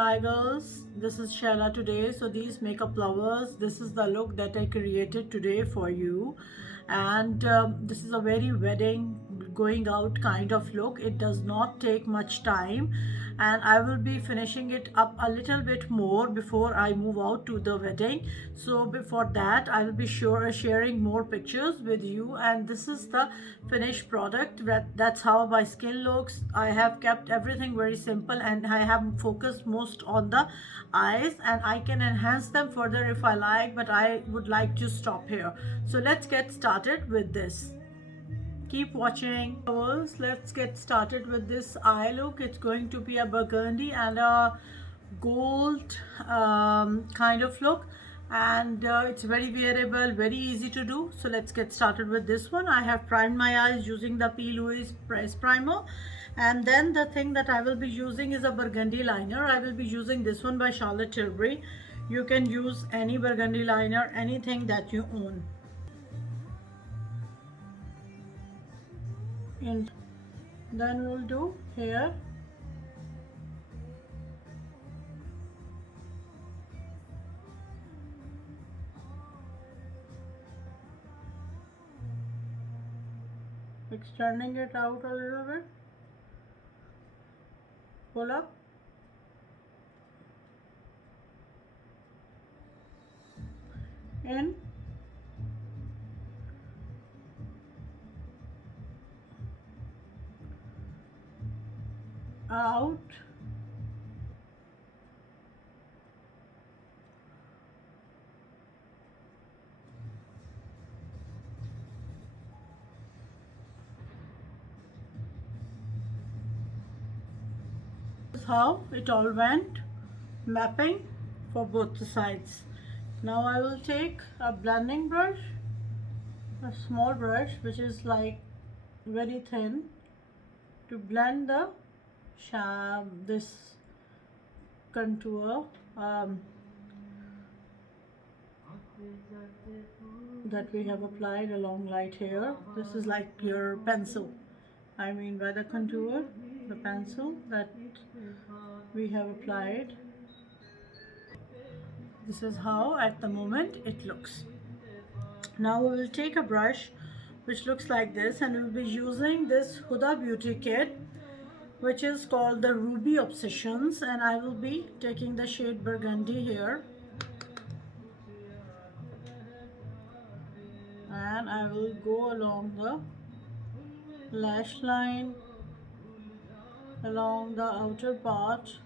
Hi girls, this is Shaila today. So these makeup lovers, this is the look that I created today for you, and this is a very wedding going out kind of look. It does not take much time, and I will be finishing it up a little bit more before I move out to the wedding. So before that, I will be sharing more pictures with you, and this is the finished product. That's how my skin looks. I have kept everything very simple, and I have focused most on the eyes, and I can enhance them further if I like, but I would like to stop here. So let's get started with this. Keep watching. Let's get started with this eye look. It's going to be a burgundy and a gold kind of look, and it's very wearable, very easy to do. So let's get started with this one. I have primed my eyes using the P. Louise Press Primer, and then the thing that I will be using is a burgundy liner. I will be using this one by Charlotte Tilbury. You can use any burgundy liner, anything that you own. And then we'll do here. Extending it out a little bit. Pull up. In. Out. This is how it all went, mapping for both the sides. Now I will take a blending brush, a small brush which is like very thin, to blend the this contour that we have applied along light here. This is like your pencil. I mean by the contour, the pencil that we have applied. This is how at the moment it looks. Now we will take a brush which looks like this, and we will be using this Huda Beauty kit which is called the Ruby Obsessions, and I will be taking the shade Burgundy here, and I will go along the lash line, along the outer part,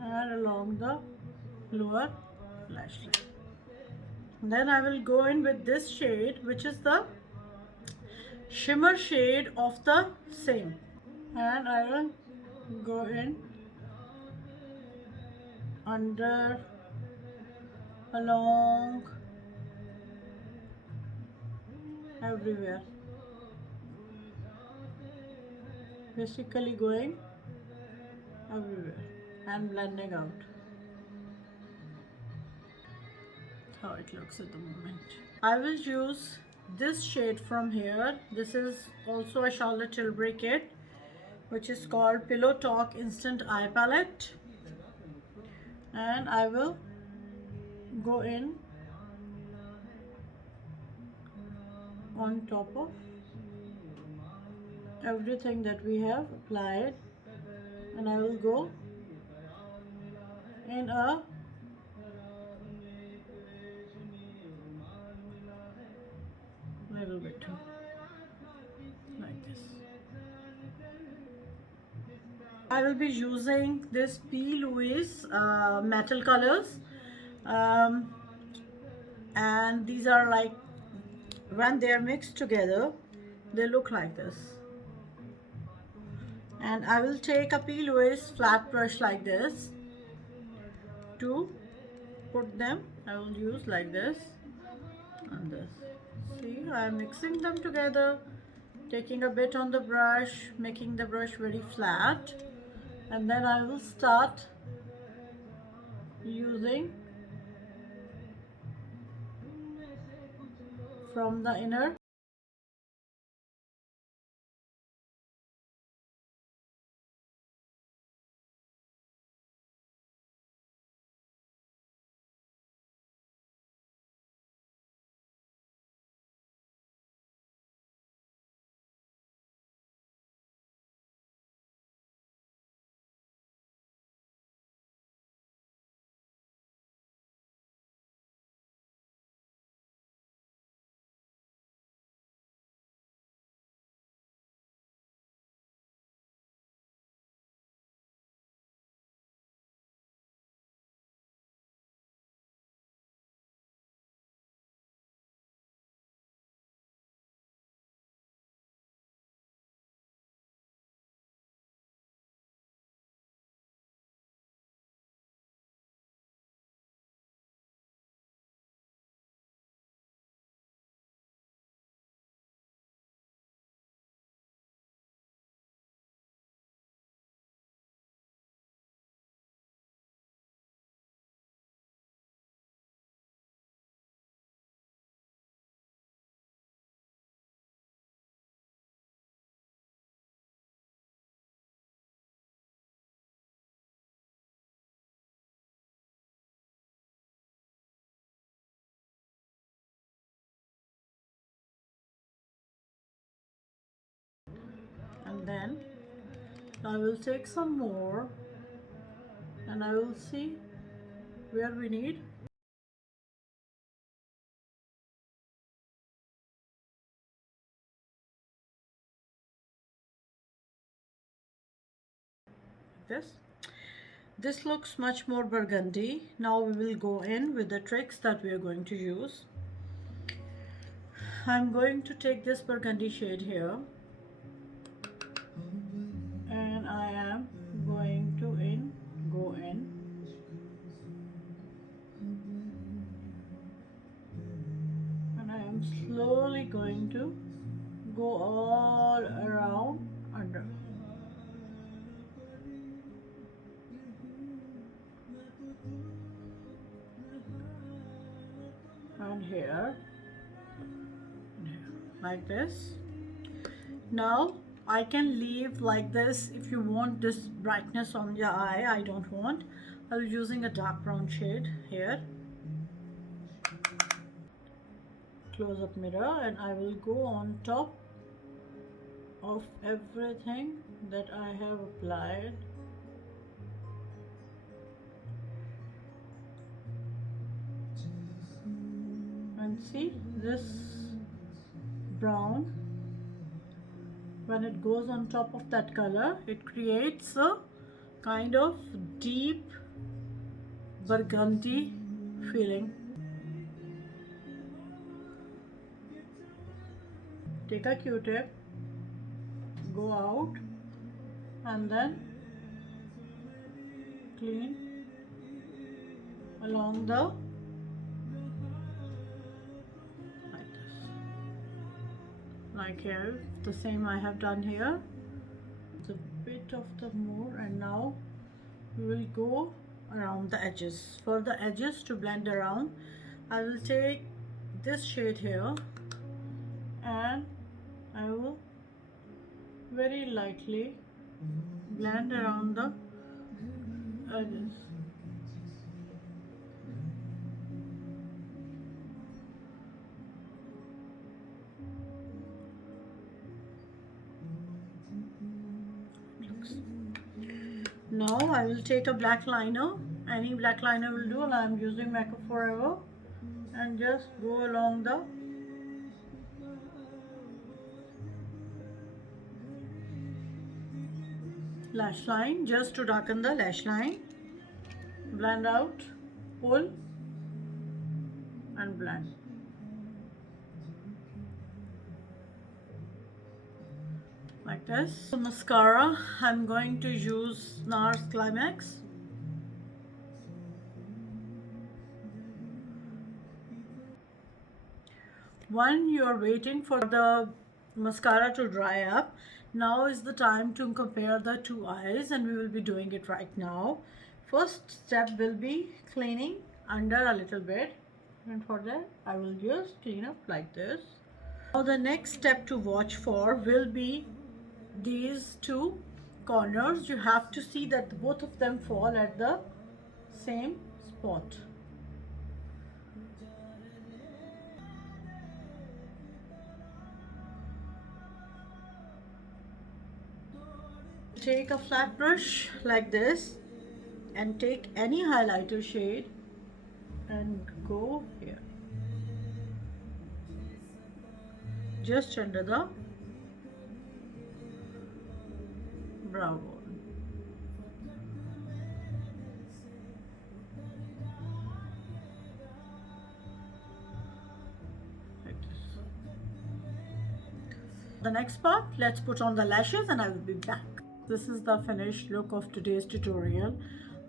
and along the lower lash line. Then I will go in with this shade which is the shimmer shade of the same, and I will go in under, along, everywhere, basically going everywhere and blending out. How it looks at the moment. I will use this shade from here. This is also a Charlotte Tilbury kit which is called Pillow Talk Instant Eye Palette, and I will go in on top of everything that we have applied, and I will go in a little bit too, like this. I will be using this P. Louise metal colors, um, and these are like, when they are mixed together they look like this. And I will take a P. Louise flat brush like this to put them. I will use like this and this. See, I am mixing them together, taking a bit on the brush, making the brush very flat, and then I will start using from the inner again. I will take some more and I will see where we need. This looks much more burgundy. Now we will go in with the tricks that we are going to use. I'm going to take this burgundy shade here and I am going to go in and I am slowly going to go all around under. And here, like this. Now I can leave like this if you want this brightness on your eye. I don't want. I'll be using a dark brown shade here. Close up mirror, and I will go on top of everything that I have applied. And see this brown, when it goes on top of that color, it creates a kind of deep burgundy feeling. Take a Q-tip, go out and then clean along the like this, like here, the same I have done here. It's a bit of the more, and now we will go around the edges. For the edges to blend around, I will take this shade here and I will very lightly blend around the edges. Now I will take a black liner, any black liner will do, and I am using Makeup Forever, and just go along the lash line just to darken the lash line. Blend out, pull and blend. Like this. For mascara, I'm going to use NARS Climax. When you are waiting for the mascara to dry up, now is the time to compare the two eyes, and we will be doing it right now. First step will be cleaning under a little bit, and for that I will just clean up like this. Now the next step to watch for will be these two corners. You have to see that both of them fall at the same spot. Take a flat brush like this and take any highlighter shade and go here, just under the brow bone. Like this. The next part, let's put on the lashes and I will be back. This is the finished look of today's tutorial.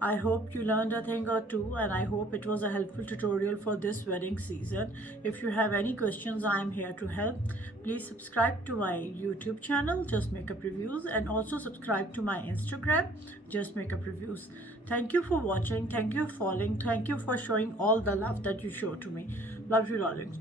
I hope you learned a thing or two, and I hope it was a helpful tutorial for this wedding season. If you have any questions, I am here to help. Please subscribe to my YouTube channel, Just Makeup Reviews, and also subscribe to my Instagram, Just Makeup Reviews. Thank you for watching. Thank you for following. Thank you for showing all the love that you show to me. Love you, darling.